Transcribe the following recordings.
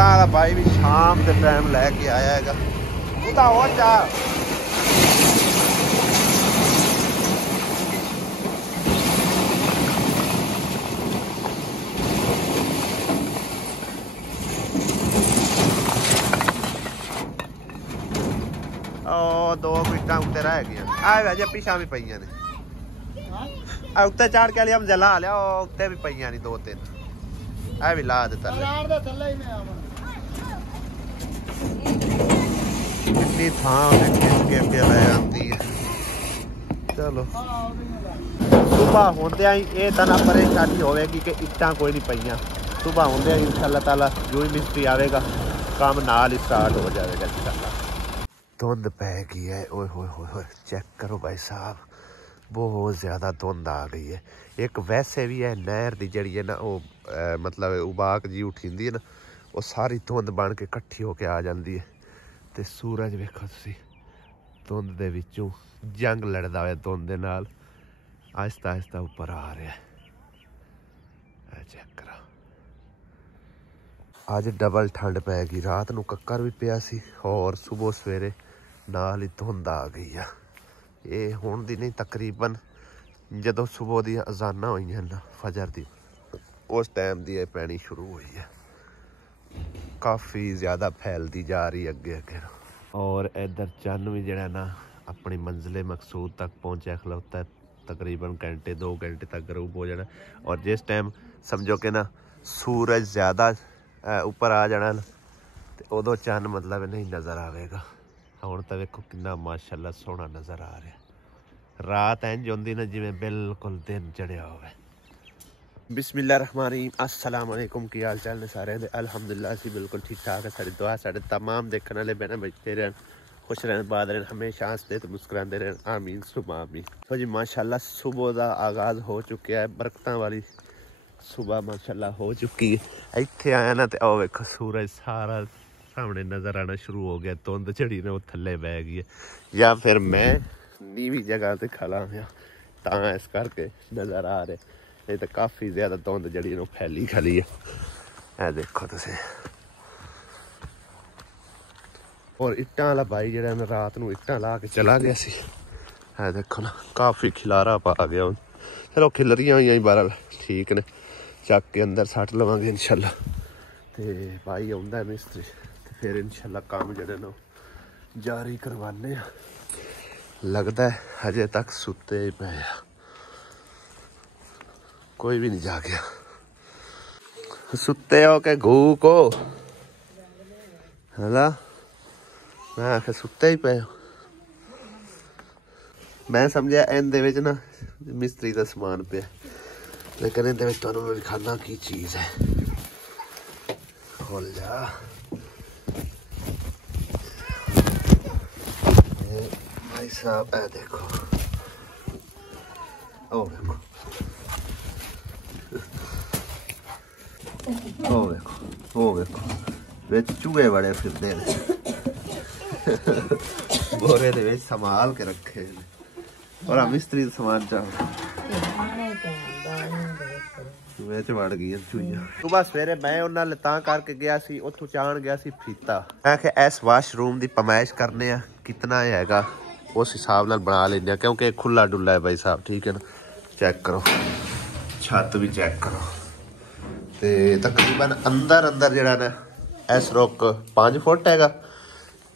ਇੱਟਾਂ ਵਾਲਾ ਬਾਈ ਵੀ ਸ਼ਾਮ ਦੇ ਟਾਈਮ ਲੈ ਕੇ ਆਇਆ ਹੈਗਾ ਉਹਦਾ ਉਹ ਚਾ ਉਹ ਦੋ ਇੱਟਾਂ ਉੱਤੇ ਰਹਿ ਗਈਆਂ ਆ ਵੈਜੇ ਪਿਛਾਂ ਵੀ ਪਈਆਂ ਨੇ ਆ ਉੱਤੇ ਚਾੜ ਕੇ ਲਿਆ ਜਲਾ ਲਿਆ ਉਹ ਉੱਤੇ ਵੀ ਪਈਆਂ ਨਹੀਂ ਦੋ ਤਿੰਨ ਆ ਵੀ ਲਾ ਦਿੱਤਾ ਕਿੰਨੀ ਥਾਂ ਖਿੱਚ ਕੇ ਅੱਗੇ ਲੈ ਆਉਂਦੀ ਹੈ ਚਲੋ ਸੁਬਾਹ ਹੁੰਦਿਆਂ ਹੀ ਇਹ ਤਾਂ ਨਾ ਪਰੇਸ਼ਾਨੀ ਹੋਵੇਗੀ ਕਿ ਇੱਟਾਂ ਕੋਈ ਨਹੀਂ ਪਈਆਂ ਸੁਬਾਹ ਹੁੰਦਿਆਂ ਹੀ ਇਨਸ਼ਾਅੱਲਾ ਤਾਲਾ ਜੋ ਹੀ ਮਿਸਤਰੀ ਆਵੇਗਾ ਕੰਮ ਨਾਲ ਹੀ ਸਟਾਰਟ ਹੋ ਜਾਵੇਗਾ ਇਨਸ਼ਾਅੱਲਾ ਧੁੰਦ ਪੈ ਗਈ ਹੈ ਓਏ ਹੋਏ ਹੋਏ ਹੋਏ ਚੈੱਕ ਕਰੋ ਭਾਈ ਸਾਹਿਬ ਬਹੁਤ ਜ਼ਿਆਦਾ ਧੁੰਦ ਆ ਗਈ ਹੈ ਇੱਕ ਵੈਸੇ ਵੀ ਹੈ ਨਹਿਰ ਦੀ ਜਿਹੜੀ ਹੈ ਨਾ ਉਹ ਮਤਲਬ ਉਬਾਕ ਜੀ ਉੱਠੀਂਦੀ ਹੈ ਨਾ ਉਹ ਸਾਰੀ ਧੁੰਦ ਬਣ ਕੇ ਇਕੱਠੀ ਹੋ ਕੇ ਆ ਜਾਂਦੀ ਹੈ ਤੇ ਸੂਰਜ ਵੇਖੋ ਤੁਸੀਂ ਧੁੰਦ ਦੇ ਵਿੱਚੋਂ ਜੰਗ ਲੜਦਾ ਹੋਇਆ ਧੁੰਦ ਦੇ ਨਾਲ ਆਹਿਸਤਾ ਆਹਿਸਤਾ ਉੱਪਰ ਆ ਰਿਹਾ ਹੈ ਚੈੱਕ ਕਰੋ ਅੱਜ ਡਬਲ ਠੰਡ ਪੈ ਗਈ ਰਾਤ ਨੂੰ ਕੱਕਰ ਵੀ ਪਿਆ ਸੀ ਹੋਰ ਸਵੇਰੇ ਸਵੇਰੇ ਨਾਲ ਹੀ ਧੁੰਦ ਆ ਗਈ ਆ ਇਹ ਹੁਣ ਦੀ ਨਹੀਂ ਤਕਰੀਬਨ ਜਦੋਂ ਸਵੇਰ ਦੀਆਂ ਅਜ਼ਾਨਾਂ ਹੋਈਆਂ ਨਾ ਫਜਰ ਦੀ ਉਸ ਟਾਈਮ ਦੀ ਇਹ ਪੈਣੀ ਸ਼ੁਰੂ ਹੋਈ ਹੈ ਕਾਫੀ ਜ਼ਿਆਦਾ ਫੈਲਦੀ ਜਾ ਰਹੀ ਅੱਗੇ ਅੱਗੇ ਔਰ ਇੱਧਰ ਚੰਨ ਵੀ ਜਿਹੜਾ ਨਾ ਆਪਣੀ ਮੰਜ਼ਿਲੇ ਮਕਸੂਦ ਤੱਕ ਪਹੁੰਚਿਆ ਖਲੋਤਾ ਤਕਰੀਬਨ ਘੰਟੇ 2 ਘੰਟੇ ਤੱਕ ਗਰੂਬ ਹੋ ਜਾਣਾ ਔਰ ਜਿਸ ਟਾਈਮ ਸਮਝੋ ਕਿ ਨਾ ਸੂਰਜ ਜ਼ਿਆਦਾ ਉੱਪਰ ਆ ਜਾਣਾ ਤੇ ਉਦੋਂ ਚੰਨ ਮਤਲਬ ਨਹੀਂ ਨਜ਼ਰ ਆਵੇਗਾ ਹੁਣ ਤਾਂ ਵੇਖੋ ਕਿੰਨਾ ਮਾਸ਼ਾਅੱਲਾ ਸੋਹਣਾ ਨਜ਼ਰ ਆ ਰਿਹਾ ਰਾਤ ਇੰਝ ਹੁੰਦੀ ਨਾ ਜਿਵੇਂ ਬਿਲਕੁਲ ਦਿਨ ਚੜਿਆ ਹੋਵੇ ਬਿਸਮਿल्लाह-रहमान-रहीम अस्सलाम वालेकुम की हाल चाल ने सारे अल्हम्दुलिल्लाह असीं बिल्कुल ठीक ठाक है सारी दुआ साढ़े तमाम देखने वाले बहन बचते रहन खुश रहन बाद रहन हमेशा हंसते तो मुस्कुराते रहन आमीन सुबह आमीन तो जी माशाल्लाह सुबह का आगाज़ हो चुका है बरकतां वाली सुबह माशाल्लाह हो चुकी है इत्थे आया ना तो वेखो सूरज सारा सामने नज़र आना शुरू हो गया धुंद झड़ी ने वो थल्ले बह गई है या फिर मैं नीवी जगह ते खड़ा हाँ तां इस करके नज़र आ रहे ये तो काफ़ी ज़्यादा धुंद जड़ी ना फैली खली है देखो तुसीं और इट्टां वाला भाई जिहड़ा ना रात नूं इट्टां ला के चला गया सी है देखो ना काफ़ी खिलारा पा गया हुण चलो खिलरियां होईयां बहरहाल ठीक ने चक के अंदर सट लवांगे इंशाल्लाह ते भाई आउंदा मिस्त्री ते फिर इंशाल्लाह काम जिहड़े ना जारी करवाने लगदा है हजे तक सुते ही पे कोई भी नहीं जागया सुते हो के घू को है मैं आखे सुते ही पे मैं समझा इनदे विच ना मिस्त्री का समान पे लेकिन इहदे विच तुहानूं मैं दिखाना की चीज़ है खोल जा भाई साहब ए देखो ओ देखो ओ देखो विच चूहे बड़े फिरदे ने बोरे दे विच संभाल के रखे और आ मिस्त्री दा समान चाह ਵਿੱਚ ਵੜ ਗਈਆਂ ਚੂਹੀਆਂ ਸੁਬਾ ਸਵੇਰੇ ਮੈਂ ਉਹਨਾਂ ਲਈ ਤਾਂ ਕਰਕੇ ਗਿਆ ਸੀ ਉੱਥੋਂ ਚਾਣ ਗਿਆ ਸੀ ਫੀਤਾ ਮੈਂ ਕਿਹਾ ਇਸ ਵਾਸ਼ਰੂਮ ਦੀ ਪਮਾਇਸ਼ ਕਰਨੇ ਆ ਕਿਤਨਾ ਹੈਗਾ ਉਸ ਹਿਸਾਬ ਨਾਲ ਬਣਾ ਲੈਂਦੇ ਆ ਕਿਉਂਕਿ ਖੁੱਲਾ ਡੁੱਲਾ ਹੈ ਭਾਈ ਸਾਹਿਬ ਠੀਕ ਹੈ ਨਾ ਚੈੱਕ ਕਰੋ ਛੱਤ ਵੀ ਚੈੱਕ ਕਰੋ ਤੇ ਤਕਰੀਬਨ ਅੰਦਰ ਜਿਹੜਾ ਨਾ ਇਸ ਰੁੱਖ 5 ਫੁੱਟ ਹੈਗਾ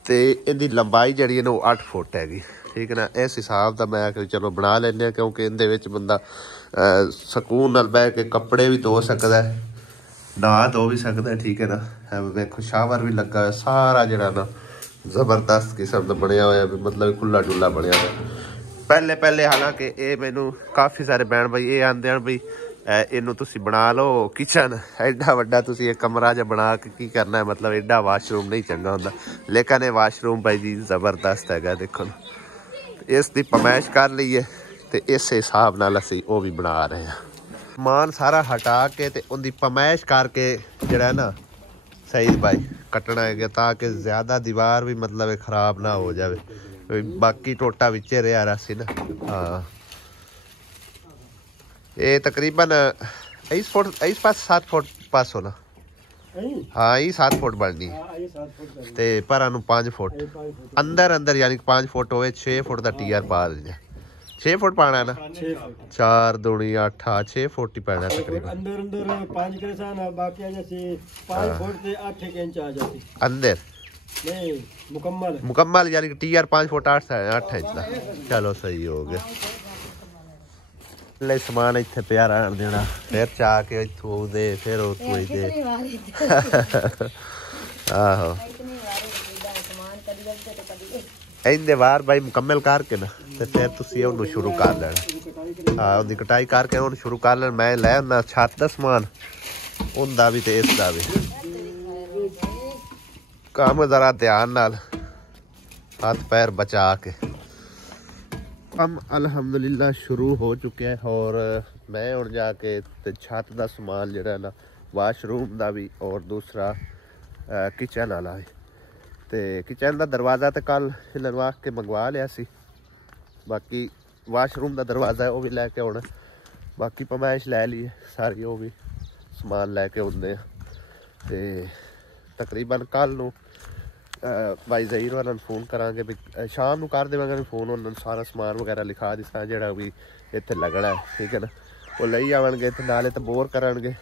ਤੇ ਇਹਦੀ ਲੰਬਾਈ ਜਿਹੜੀ ਹੈ ਨਾ ਉਹ 8 ਫੁੱਟ ਹੈਗੀ ठीक है ना इस हिसाब का मैं आखिर चलो बना लें क्योंकि इहदे विच बंदा सकून नाल बह के कपड़े भी धो सकता है नहा धो भी सकता है ठीक है ना देखो शावर भी लगा सारा जिहड़ा ना जबरदस्त किस्म का बनया होया मतलब खुला डुला बनया होया पहले हालांकि ये मैनू काफ़ी सारे भैन भाई ये आंदे हैं बई इनू तुसी बना लो किचन एडा वड्डा तुसी एक कमरा जिहा बना के की करना है मतलब एडा वाशरूम नहीं चंगा हुंदा लेकिन ये वाशरूम भाई जी जबरदस्त है देखो इस दी पमैश कर लीए तो इस हिसाब नाल असीं वो भी बना रहे हैं समान सारा हटा के ते उनकी पमैश करके जिहड़ा ना सही भाई कटना है ताकि ज़्यादा दीवार भी मतलब खराब ना हो जाए बाकी टोटा विचे रहा सी ना हाँ ये तकरीबन 20 फुट 7 फुट पास होना हाँ ये 7 फुट बननी ते पर 5 फुट अंदर अंदर यानी 5 फुट होवे 6 फुट का टीआर पा देना 6 फुट पाना है ना 4 दूनी 8 6 फुट ही पैना तकरीबन अंदर अंदर 5 के साथ बाकी जैसे 5 फुट से 8 इंच आ जाती अंदर नहीं मुकम्मल मुकम्मल यानी कि टीआर 5 फुट 8 इंच का चलो सही हो गया ले समान इत्थे पिया रहन देना फिर चा के इत्थों दे फिर उतों ही दे आहो इंदे वार भाई मुकम्मल करके ना ते फिर तुसी ओनू शुरू कर लेना हां ओदी कटाई करके ओनू शुरू कर लेना मैं ले आना छत दा समान उंदा भी ते इसदा भी काम जरा ध्यान नाल हाथ पैर बचा के हम अल्हम्दुलिल्लाह शुरू हो चुके हैं और मैं और जाके छत का समान जड़ा ना वाशरूम का भी और दूसरा किचन वाला है तो किचन का दरवाज़ा तो कल इन्होंने आख के मंगवा लिया सी बाकी वाशरूम का दरवाज़ा है वह भी लैके आना बाकी पमाइश लै ली सारी वो भी समान लैके आते तो तकरीबन कल नूं भाई ज़हीर वालों फोन करांगे भी शाम को कर देवांगे फोन उन्होंने सारा समान वगैरह लिखा दिसा जो भी इत्थे लगना है ठीक है ना वो ले आवेंगे इत्थे नाले तो बोर करांगे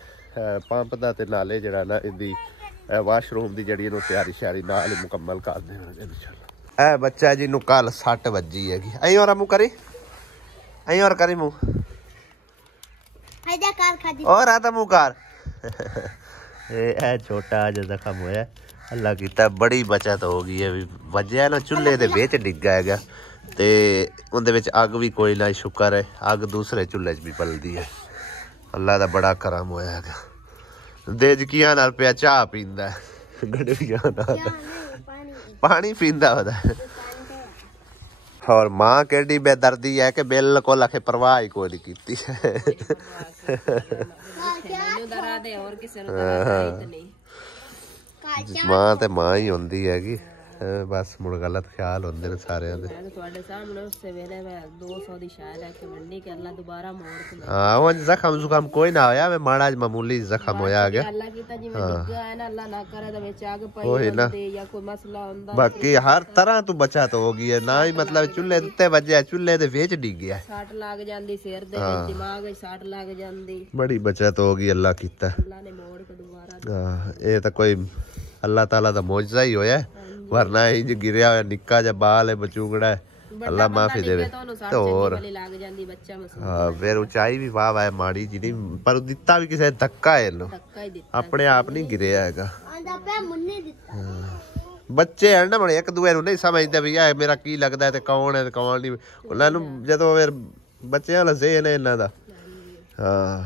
पंप का तो नाले जरा ना इदी वाशरूम की जी तैयारी श्यारी नाल मुकम्मल कर देवांगे इंशाल्लाह ए बच्चा जी नूं कल 6 वजी हैगी अई और मुँह करी अई और करी मुँह और आता मुँह कर छोटा जो जख्म होया अल्लाह कीता बड़ी बचत हो गई है वजया ना चूल्हे दे विच डिग्गा हैगा ते उंदे विच अग भी कोई ना शुक्र है अग दूसरे चूल्हे च भी बलदी है अल्लाह दा बड़ा करम होया हैगा देजकियां नाल पिया चाह पींदा गडवियां नाल पानी पींदा होदा और मां केडी बेदर्दी है कि बिल्कुल आखे परवाह ही कोई नहीं कीती मां ते मां ही होंदी हैगी बस मुड़ गलत ख्याल होंदे ने सारे दे ਤੁਹਾਡੇ ਸਾਹਮਣੇ ਉਸੇ ਵੇਲੇ ਮੈਂ 200 ਦੀ ਸ਼ਾਇ ਲੈ ਕੇ ਮੰਡੀ ਕੇ ਅੱਲਾ ਦੁਬਾਰਾ ਮੋੜ ਕੇ ਹਾਂ ਉਹ ਜ਼ਖਮ ਜ਼ੁਕਾਮ ਕੋਈ ਨਾ ਹੋਇਆ ਮੈਂ ਮਾੜਾ ਜਿਹਾ ਮਾਮੂਲੀ ਜ਼ਖਮ ਹੋਇਆ ਗਿਆ ਅੱਲਾ ਕੀਤਾ ਜਿਵੇਂ ਡਿੱਗਾ ਹੈ ਨਾ ਅੱਲਾ ਨਾ ਕਰੇ ਤਾਂ ਵਿੱਚ ਆਗ ਪਈ ਹੁੰਦੀ ਜਾਂ ਕੋਈ ਮਸਲਾ ਹੁੰਦਾ ਬਾਕੀ ਹਰ ਤਰ੍ਹਾਂ ਤੋਂ ਬਚਤ ਹੋ ਗਈ ਹੈ ਨਾ ਹੀ ਮਤਲਬ ਚੁੱਲ੍ਹੇ ਉੱਤੇ ਵੱਜਿਆ ਚੁੱਲ੍ਹੇ ਦੇ ਵਿੱਚ ਡਿੱਗ ਗਿਆ ਸੱਟ ਲੱਗ ਜਾਂਦੀ ਸਿਰ ਦੇ ਵਿੱਚ ਦਿਮਾਗ ਵਿੱਚ ਸੱਟ ਲੱਗ ਜਾਂਦੀ ਬੜੀ ਬਚਤ ਹੋ ਗਈ ਅੱਲਾ ਕੀਤਾ ਅੱਲਾ ਨੇ ਮੋੜ ਕੇ ਦੁਬਾਰਾ ਇਹ ਤਾਂ ਕੋਈ अल्लाह ताला दा मौजज़ा ही होया वरना इंज गिरया होया निक्का जा बाल है बचूंगड़ा है अल्लाह माफी देवे तो और हां फिर ऊंचाई भी वाह वाह माड़ी जी नहीं पर दिता भी किसे धक्का है लो अपने आप नहीं गिरया हैगा बच्चे हैं ना बड़े एक दूए नु नहीं समझदे भी है मेरा की लगदा है ते कौन नहीं उन्हां नु जदों फिर बच्चें वाला ज़हन है इन्हां दा हां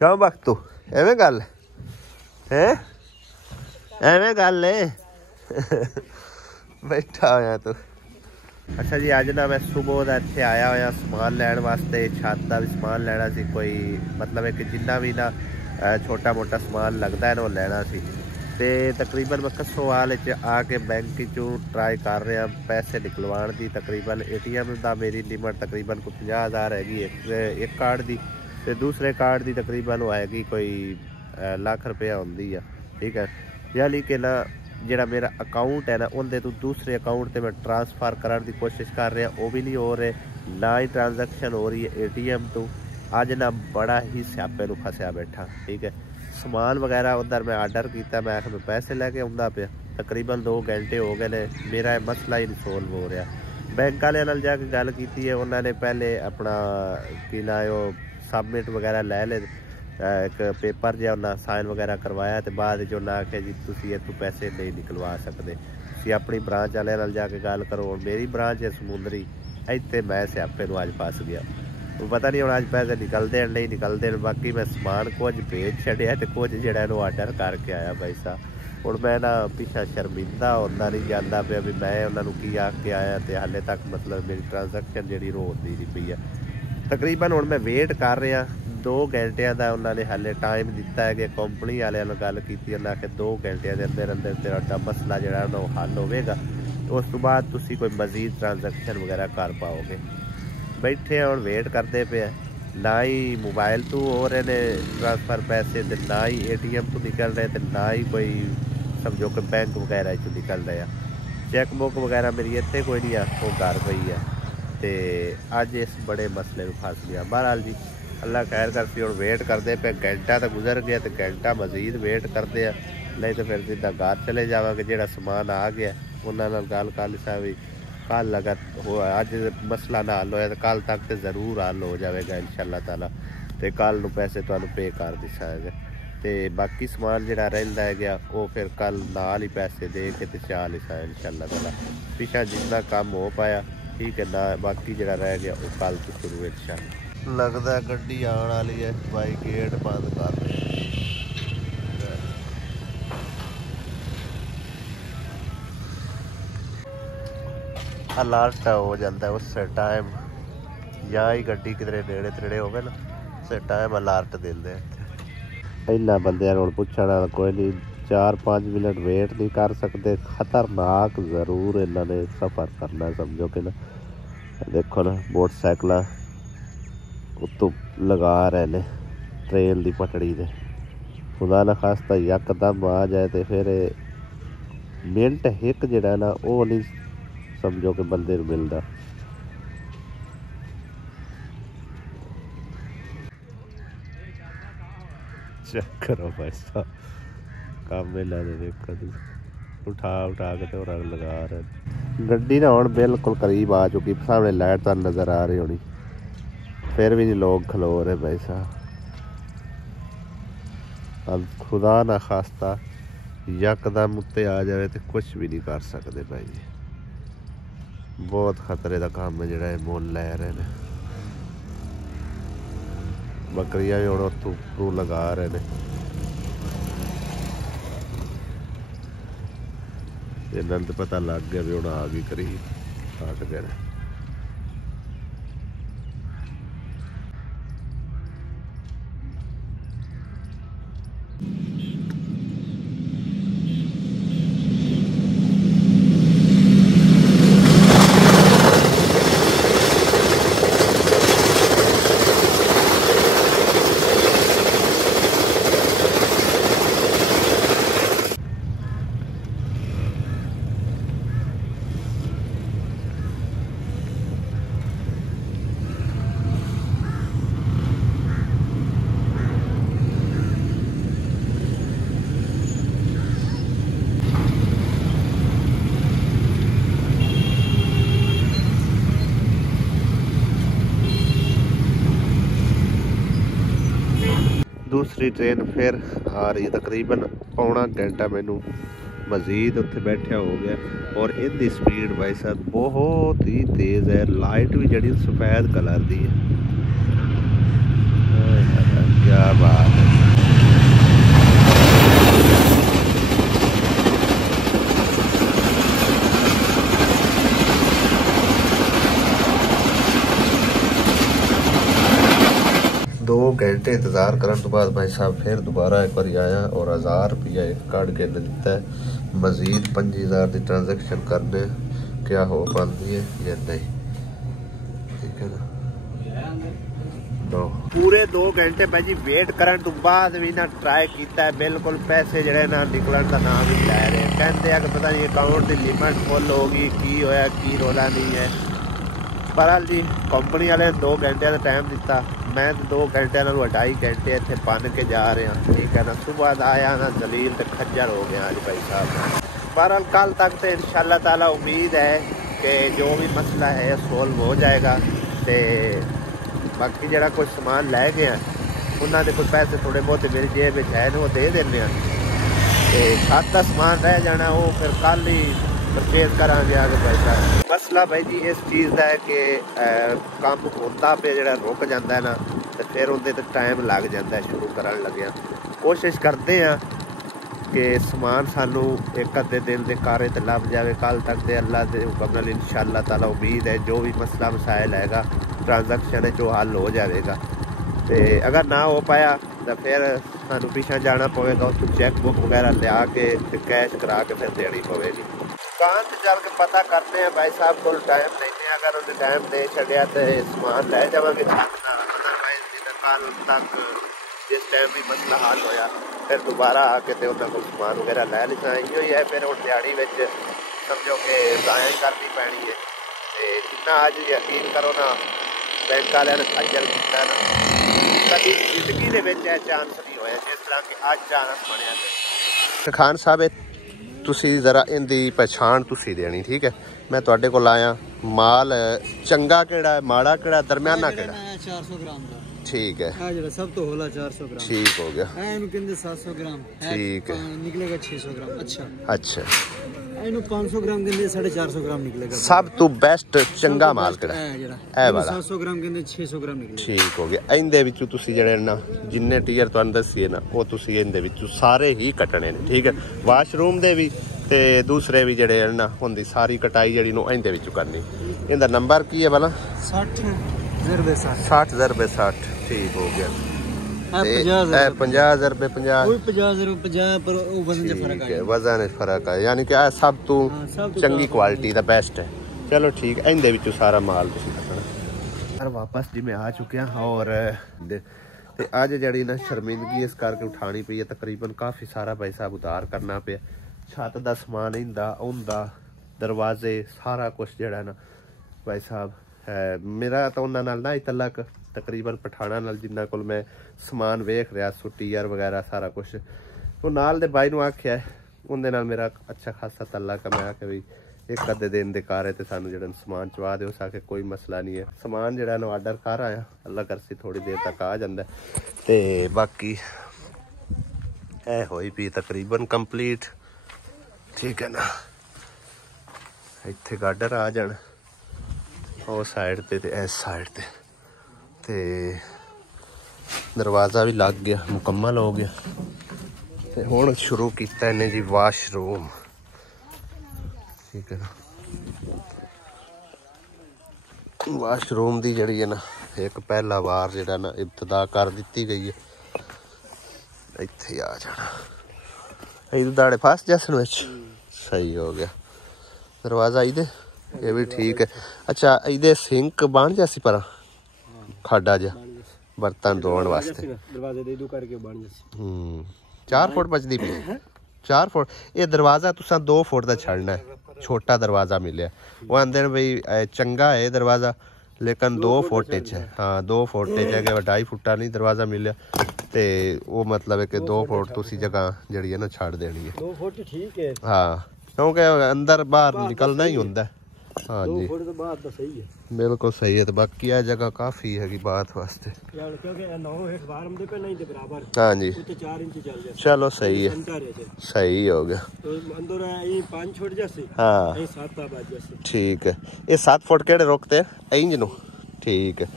क्यों वक्त तू एवें गल है एवें गल है बैठा होया तू अच्छा जी अज ना मैं सुबह का इत्थे आया होया समान लैन वास्ते छत का भी समान लैना सी कोई मतलब है कि जिन्ना भी ना छोटा मोटा समान लगता है ना वो लैना सी ते तकरीबन मैं कसोवाल आके बैंक चों ट्राई कर रहा पैसे निकलवाण की तकरीबन ATM का मेरी लिमिट तकरीबन कोई 50,000 हैगी एक कार्ड की ते दूसरे कार्ड की तकरीबन वो हैगी कोई लाख रुपया होंदी है ठीक है यानी कि ना जिहड़ा मेरा अकाउंट है ना उनके तो दूसरे अकाउंट से मैं ट्रांसफर करने की कोशिश कर रहा वो भी नहीं हो रहे ना ही ट्रांजैक्शन हो रही है ATM तो अज ना बड़ा ही स्यापे नूं फसिया बैठा ठीक है समान वगैरह उधर मैं आर्डर किया मैं आख पैसे लैके आउंदा पिया तकरीबन 2 घंटे हो गए ने मेरा मसला ही नहीं सोल्व हो रहा बैंक वाले नाल जाके गल की है उन्होंने पहले अपना कि ना सबमिट वगैरह लै ले एक पेपर जो उन्हें साइन वगैरह करवाया तो बाद जो ना आखे जी तुम इतों पैसे नहीं निकलवा सकते तुम अपनी ब्रांच वाले नाल जाके गल करो मेरी ब्रांच है समुंदरी इतने मैं स्यापे नूं अज फस गया तो पता नहीं हुण अज पैसे निकलते हैं नहीं निकलते हैं बाकी मैं समान कुछ भेज छड़िया तो कुछ जो आर्डर करके आया भाई साहब हुण मैं ना पिछा शर्मिंदा होंदा नहीं जाता पिया भी मैं उन्होंने की आख के आया तो हाले तक मतलब मेरी ट्रांजैक्शन जी रोकती नहीं पई है तकरीबन हुण मैं वेट कर रहा 2 घंटिया का उन्होंने हाले टाइम दिता है कि कंपनी वाले गल की उन्हें आखे 2 घंटिया के अंदर अंदर तेरा मसला जो हल होगा तो उस तो बाद तुसी कोई मजीद ट्रांजैक्शन वगैरह कर पाओगे बैठे और वेट करते पे ना ही मोबाइल तो हो रहे ने ट्रांसफर पैसे ते ना ही ATM तो निकल रहे ते ना ही कोई समझो कि बैंक वगैरह चो निकल रहे हैं। चैक बुक वगैरह मेरी इतने कोई नहीं है, वो घर पई है। तो अज इस बड़े मसले में फस गया। बहरहाल जी अल्लाह खैर करती, हम वेट करते पे, घंटा तो गुजर गया तो घंटा मजीद वेट करते हैं, नहीं तो फिर सीधा घर चले जावांगे। जो समान आ गया उन्होंने गल कर सा भी कल अगर हो अज मसला ना हल होया तो कल तक तो जरूर हल हो जाएगा इंशाअल्लाह ताला। तो कल नूं पैसे तुहानूं पे कर दिसांगे ते बाकी समान जिहड़ा रहिंदा है गया वो फिर कल नाल ही पैसे दे के ते चा लिसा इंशाअल्लाह ताला। पिछा जितना काम हो पाया ठीक है ना, बाकी जिहड़ा रह गया वो कल तो शुरू इंशाअल्लाह। लगदा गड्डी आने वाली है भाई, गेट बंद कर दे। अलर्ट हो जाता है उस टाइम, या ही गड्डी किधरे नेड़े तेड़े हो गए ना उस टाइम अलर्ट देंगे। इन्होंने बंद पूछने कोई नहीं, 4-5 मिनट वेट नहीं कर सकते। खतरनाक जरूर इन्होंने सफ़र करना समझो कि ना। देखो ना मोटरसाइकिल उत्तों लगा रहे ने ट्रेन की पटड़ी से, खुदा ना खास्ता यकदम आ जाए तो फिर मिनट एक जड़ा ना वो नहीं समझो कि बंदे मिलता। चेक करो भाई साहब काम देखो, उठा के तो रंग लगा रहे। गड्डी ना हुण बिल्कुल करीब आ चुकी, सामने लाइट तो नज़र आ रही होनी, फिर भी नहीं लोग खलो रहे भाई साहब। अब खुदा ना खास्ता यकदम उत्ते आ जाए तो कुछ भी नहीं कर सकते भाई। बहुत खतरे का काम है जोड़ा मुल लै रहे हैं। बकरियां भी हम उत्तों लगा रहे हैं। इन्होंने तो पता लग गया भी हम आ गई करीब, हट गए। दूसरी ट्रेन फिर आ रही है, तकरीबन पौना घंटा मैनू मजीद उत्थे बैठा हो गया। और इनकी स्पीड भाई साहब बहुत ही तेज़ है। लाइट भी जड़ी सफ़ेद कलर की है, क्या बात है। दो घंटे इंतज़ार करने तो बाद भाई साहब फिर दोबारा एक बार आया और 1000 रुपया कट के दिता है। मजीद 5000 की ट्रांजैक्शन करने क्या हो पाती है या नहीं, ठीक है ना। पूरे 2 घंटे भाई जी वेट करने तो बाद भी ना ट्राई किया, बिल्कुल पैसे जड़े ना निकलन का नाम ही लै रहे। कहते हैं कि पता नहीं अकाउंट की लिमिट फुल होगी, की होया की रोला नहीं है। बहरहाल जी कंपनी वाले 2 घंटे का टाइम दिता, मैं 2 घंटे 2.5 घंटे इतने बन के जा रहे हैं, ठीक है ना। सुबह आया ना जलील तो खज्जर हो गया आज भाई साहब। बहरहाल कल तक तो इंशाअल्लाह ताला उम्मीद है कि जो भी मसला है सोल्व हो जाएगा। तो बाकी जरा कुछ समान लै गए उन्होंने कुछ पैसे थोड़े बहुत मेरी जेब में है वो दे देने। तो साथ का समान रह जाना वो फिर कल ही परचेज करा आगे भाई साहब। मसला भाई जी इस चीज़ का है कि काम होता पे जो रुक जाता है ना, तो फिर उन्हें तो टाइम लग जाता है शुरू करन लगे। कोशिश करते हैं कि समान सानू एक अद्धे दिन के कारे तो लभ जाए कल तक दे अल्लाह के हुक्म नाल इंशाअल्लाह ताला। उम्मीद है जो भी मसला मसाइल हैगा ट्रांजैक्शन जो हल हो जाएगा। तो अगर ना हो पाया तो फिर सानू पिछा जाना पवेगा, उसको चैक बुक वगैरह लिया के कैश करा के फिर देनी पवेगी। दुकान से चल के पता करते हैं भाई साहब को टाइम नहीं है, अगर उन्हें टाइम दे छड़िया तो समान लै जावे। कल तक जिस टाइम भी मसला हल होया फिर दोबारा आके तो उन्होंने को समान वगैरह लै लिता इो ही है। फिर हुण दिहाड़ी में समझो कि जाया ही करनी पैनी है। तो जितना अज यकीन करो ना बैंक वाले ने खज्जल किया ना कभी जिंदगी के चांस नहीं होया जिस तरह कि अज चांस बनया। खान साहब तुसी जरा इनकी पहचान तुसी देनी ठीक है। मैं तुहाडे कोल आया माल चंगा केड़ा माड़ा केड़ा दरम्याना केड़ा 400 ग्राम का ठीक है। सब तो होला 400 ग्राम ठीक हो गया। 700 ग्राम ठीक है निकलेगा 600 ग्राम। अच्छा 500 ग्राम के 450 ग्राम निकलेगा। सब तो बेस्ट चंगा माल केड़ा है वाला 700 ग्राम के 600 ग्राम निकलेगा। ठीक हो गया। इनदे विचों तुसी जेड़े ना जिन्ने टीयर तुहानू दस्सिए ना वो तुसी इनदे विचों सारे ही कटने ने ठीक है। वाशरूम दे भी ते दूसरे भी जेड़े ना उनदी सारी कटाई जेड़ी नो इनदे विचों करनी। इनदा नंबर की है भला 60,000 रुपए 60 ठीक हो गया। 50,000 रुपए 50 पर वजन से फर्क है। वजन फर्क है यानी कि सब तो चंगी क्वालिटी दा बेस्ट है। चलो ठीक है इनदे विचों सारा माल तुसी रखना। वापस जी मैं आ चुके हैं और ते अज जड़ी ना शर्मिंदगी इस करके उठानी पई है। तकरीबन काफ़ी सारा पैसा उधार करना पे छत दा समान इंदा उंदा दरवाजे सारा कुछ जड़ा ना भाई साहब है मेरा तो उन्होंने नाल ना ही तलक तकरीबन पठाना नाल जिन्ना कोल मैं समान वेख रहा सुटीयर वगैरह सारा कुछ वो नाल दे भाई नूं आख्या उनदे नाल मेरा अच्छा खासा तलक है। मैं आख्या भी एक अद्धे दिन दे कार है तो सानू जड़ा समान चवा दो आके कोई मसला नहीं है। समान जड़ा ना आर्डर कर आया अल्लाह करसी थोड़ी देर तक आ जाता ते बाकी है होई पी तकरीबन कंप्लीट ठीक है ना। इत्थे गार्डर आ जान उस साइड ते इस साइड ते दरवाज़ा भी लग गया मुकम्मल हो गया। ते हुण शुरू किया इन्हें जी वाशरूम ठीक है ना। वाशरूम की जड़ी है ना एक पहला बार जड़ा ना इब्तदा कर दी गई है। इत्थे आ जाना दाड़े फस जैसन में सही हो गया। दरवाज़ा इधे ये भी ठीक है। अच्छा इधे सिंक बन जासी पर खाडा जा बर्तन धोने वास्ते 4 फुट बचती पी 4 फुट। ये दरवाज़ा तुसा 2 फुट का छड़ना है छोटा दरवाज़ा मिले वो आंदे बई चंगा है दरवाज़ा लेकिन 2 फुट है। हाँ 2 फुट है कि 2.5 फुटा नहीं दरवाज़ा मिले तो वो मतलब है कि 2 फुट तुसी जगह जड़ी है ना छड़ देनी है 2 फुट ठीक है। हाँ क्योंकि अंदर बाहर निकलना ही होंगे। हाँ जी तो सही है बिल्कुल सही है। तो बाकी यह जगह काफ़ी है बात वास्ते। हाँ जी चलो सही है सही हो गया। हाँ ठीक है। ये 7 फुट केड़े रोकते हैं इंज नू ठीक है।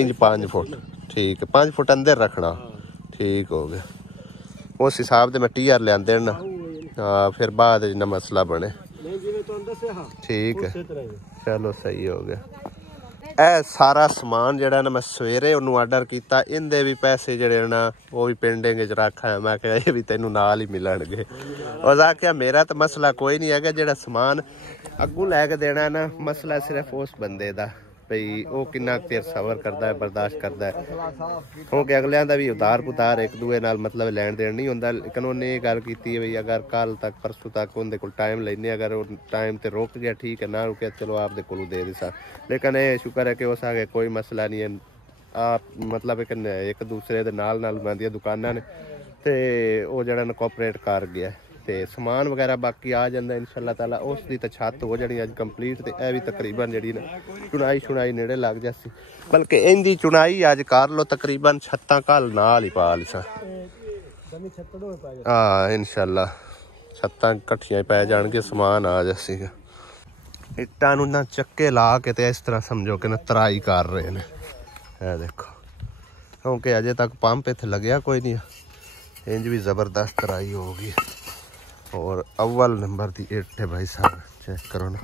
इंज 5 फुट ठीक है 5 फुट अंदर रखना ठीक हो गया। उस हिसाब से मैं टीआर लिया ना। हाँ फिर बाद ना मसला बने ठीक है। चलो सही हो गया। ए सारा समान जड़ा ना मैं सवेरे उन्होंने आर्डर किया इनके भी पैसे जड़े ना वो भी पेंडिंग च रखा है। मैं क्या भी तेनों नाल ही मिलणगे और आख्या मेरा तो मसला कोई नहीं है जड़ा समान अगू लैके देना ना मसला सिर्फ उस बंदे का भई वो किन्ना चिर सबर करता है बर्दाश्त करता है क्योंकि अगलियां का भी उधार पुधार एक दूए नाल मतलब लैन देन नहीं होंदा। लेकिन उन्हें ये गल की बई अगर कल तक परसों तक उनके को टाइम लेने अगर वो टाइम तो रुक गया ठीक है ना रुके चलो आपके को दे दी। लेकिन ये शुक्र है कि उस आगे कोई मसला नहीं है। आप मतलब एक दूसरे के नाल बनादियां दुकाना ने तो वो जड़ा कोऑपरेट कर गया ते समान वगैरह बाकी आ जाता इंशाअल्लाह ताला। उसकी तो छत हो जानी अज कंप्लीट तो यह भी तकरीबन जी ना चुनाई नेड़े लग जासी बल्कि इनकी चुनाई अज कर लो तकरीबन छत्तां कल नाल ही पा लीसा। हाँ इंशाअल्लाह छत्तां कट्ठियां पै जाणगे समान आ जासी। इट्टां नूं ना चक्के ला के ते इस तरह समझो कि ना तराई कर रहे हैं देखो क्योंकि अजे तक पंप इत्थे लग्या कोई नहीं इंज भी जबरदस्त तराई होगी। और अव्वल नंबर की इट है भाई साहब चेक करो ना